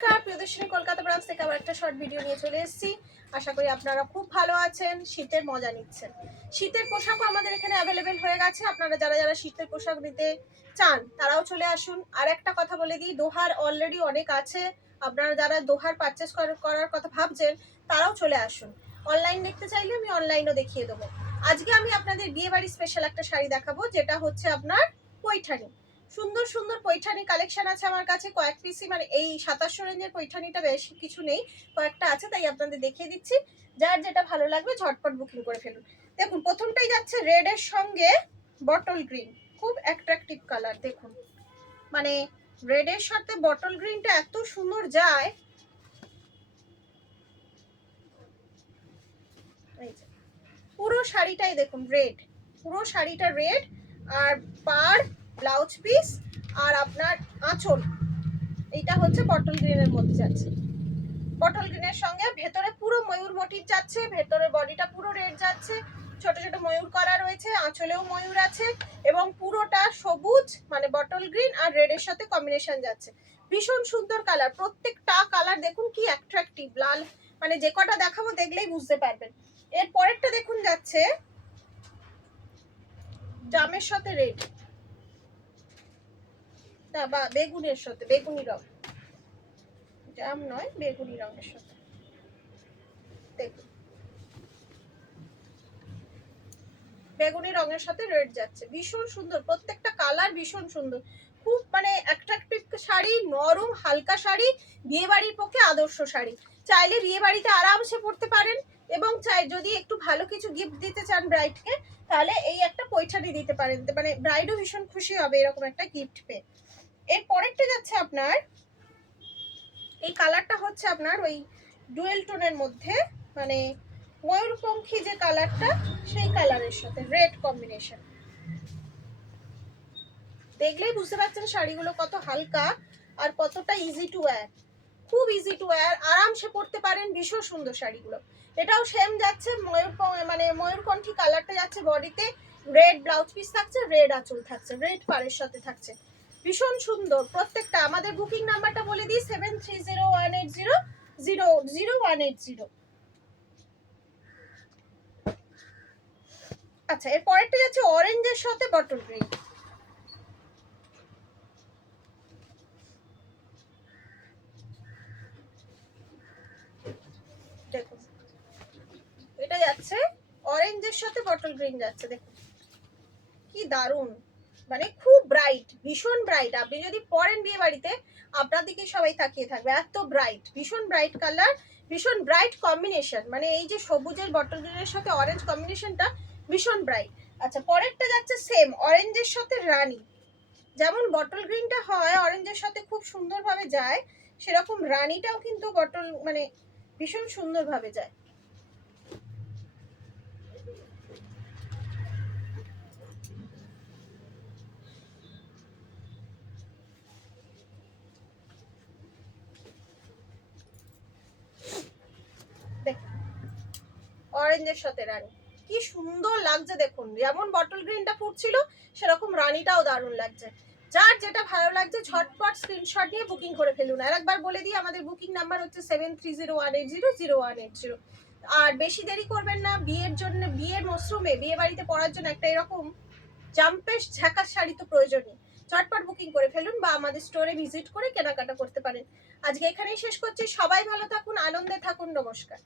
Priyadarshini Kolkata branch থেকে আবার একটা শর্ট ভিডিও নিয়ে চলে এসেছি। আশা করি আপনারা খুব ভালো আছেন, শীতের মজা নিচ্ছেন। শীতের পোশাকও আমাদের এখানে অ্যাভেলেবেল হয়ে গেছে। আপনারা যারা যারা শীতের পোশাক নিতে চান তারাও চলে আসুন। আর একটা কথা বলে দিই, দোহার অলরেডি অনেক আছে। আপনারা যারা দোহার পারচেস করার কথা ভাবছেন তারাও চলে আসুন। অনলাইন দেখতে চাইলে আমি অনলাইনও দেখিয়ে দেবো। আজকে আমি আপনাদের বিয়ে বাড়ি স্পেশাল একটা শাড়ি দেখাবো, যেটা হচ্ছে আপনার পৈঠানি। সুন্দর সুন্দর পৈঠানি কালেকশন আছে আমার কাছে কয়েক পিসি, মানে এই 2700 রেঞ্জের পৈঠানিটা বেশি কিছু নেই, কয়েকটা আছে, তাই আপনাদের দেখিয়ে দিচ্ছি। যার যেটা ভালো লাগবে ঝটপট বুকিং করে ফেলুন। দেখুন, প্রথমটাই যাচ্ছে রেড এর সঙ্গে বটল গ্রিন, খুব অ্যাট্রাকটিভ কালার। দেখুন, মানে রেড এর সাথে বটল গ্রিনটা এত সুন্দর যায়। পুরো শাড়িটাই দেখুন রেড, পুরো শাড়িটা রেড। আর পাড়, ব্লাউজ পিস আর আপনার আঁচল, এইটা হচ্ছে বটল গ্রিনের মধ্যে যাচ্ছে। বটল গ্রিনের সঙ্গে ভেতরে পুরো ময়ূর মোটিভ যাচ্ছে, ভেতরে বডিটা পুরো রেড যাচ্ছে, ছোট ছোট ময়ূর করা রয়েছে, আঁচলেও ময়ূর আছে এবং পুরোটা সবুজ, মানে বটল গ্রিন আর রেডের সাথে কম্বিনেশন যাচ্ছে। ভীষণ সুন্দর কালার, প্রত্যেকটা কালার দেখুন কি অ্যাট্রাকটিভ। লাল, মানে যে কটা দেখাবো দেখলেই বুঝতে পারবেন। এর পরেরটা দেখুন যাচ্ছে জামের সাথে রেড, না বা বেগুনের সাথে, বেগুনি রং, জাম নয় বেগুনি রঙের সাথে। দেখুন, বেগুনি রঙের সাথে রেড যাচ্ছে, ভীষণ সুন্দর, প্রত্যেকটা কালার ভীষণ সুন্দর, খুব মানে অ্যাট্রাকটিভ শাড়ি, নরম হালকা শাড়ি, বিয়ে বাড়ির পক্ষে আদর্শ শাড়ি। চাইলে বিয়ে বাড়িতে আরামসে পরতে পারেন, এবং চাই যদি একটু ভালো কিছু গিফট দিতে চান ব্রাইডকে, তাহলে এই একটা পৈঠানি দিতে পারেন, মানে ব্রাইডও ভীষণ খুশি হবে এরকম একটা গিফট পেয়ে। এর পরেরটা যাচ্ছে আপনার, এই কালারটা হচ্ছে আপনার ওই ডুয়েল টোনের মধ্যে, মানে ময়ূরপঙ্খী যে কালারটা, সেই কালারের সাথে রেড কম্বিনেশন। দেখলেই বুঝতে পারছেন শাড়িগুলো কত হালকা আর কতটা ইজি টু ওয়্যার, খুব ইজি টু ওয়্যার, আরামসে পরতে পারেন, ভীষণ সুন্দর শাড়িগুলো। এটাও সেম যাচ্ছে মানে ময়ূরকণ্ঠী কালারটা যাচ্ছে বডিতে, রেড ব্লাউজ পিস থাকছে, রেড আঁচল থাকছে, রেড পাড়ের সাথে থাকছে, ভীষণ সুন্দর প্রত্যেকটা। আমাদের বুকিং নাম্বারটা বলে দিই, 730180000180। আচ্ছা, এর পরেরটা যাচ্ছে অরেঞ্জের সাথে বটল গ্রিন। দেখুন, এটা যাচ্ছে অরেঞ্জের সাথে বটল গ্রিন যাচ্ছে, দেখুন কি দারুণ, মানে খুব ব্রাইট, ভীষণ ব্রাইট। আপনি যদি পরেন বিয়ে বাড়িতে, আপনার দিকে সবাই তাকিয়ে থাকবে, এত ব্রাইট, ভীষণ ব্রাইট কালার, ভীষণ ব্রাইট কম্বিনেশন। মানে এই যে সবুজের বটল গ্রিনের সাথে অরেঞ্জ কম্বিনেশনটা ভীষণ ব্রাইট। আচ্ছা, পরেরটা যাচ্ছে সেম অরেঞ্জের সাথে রানী। যেমন বটল গ্রিনটা হয় অরেঞ্জের সাথে খুব সুন্দরভাবে যায়, সেরকম রানীটাও কিন্তু বটল মানে ভীষণ সুন্দরভাবে যায়। অরেঞ্জের সাথে রানী, কি সুন্দর লাগছে দেখুন। যেমন বটল গ্রিনটা ফুটছিল, সেরকম রানীটাও দারুণ লাগছে। যার যেটা ভালো লাগছে ঝটপট স্ক্রিনশট নিয়ে বুকিং করে ফেলুন। আর একবার বলে দিই, আমাদের বুকিং নাম্বার হচ্ছে 7301800180। আর বেশি দেরি করবেন না, বিয়ের জন্য, বিয়ের মরশুমে বিয়ে বাড়িতে পরার জন্য একটা এরকম জাম্পেশ ঝাঁকার শাড়ি তো প্রয়োজনই। ঝটপট বুকিং করে ফেলুন বা আমাদের স্টোরে ভিজিট করে কেনাকাটা করতে পারেন। আজকে এখানেই শেষ করছি। সবাই ভালো থাকুন, আনন্দে থাকুন, নমস্কার।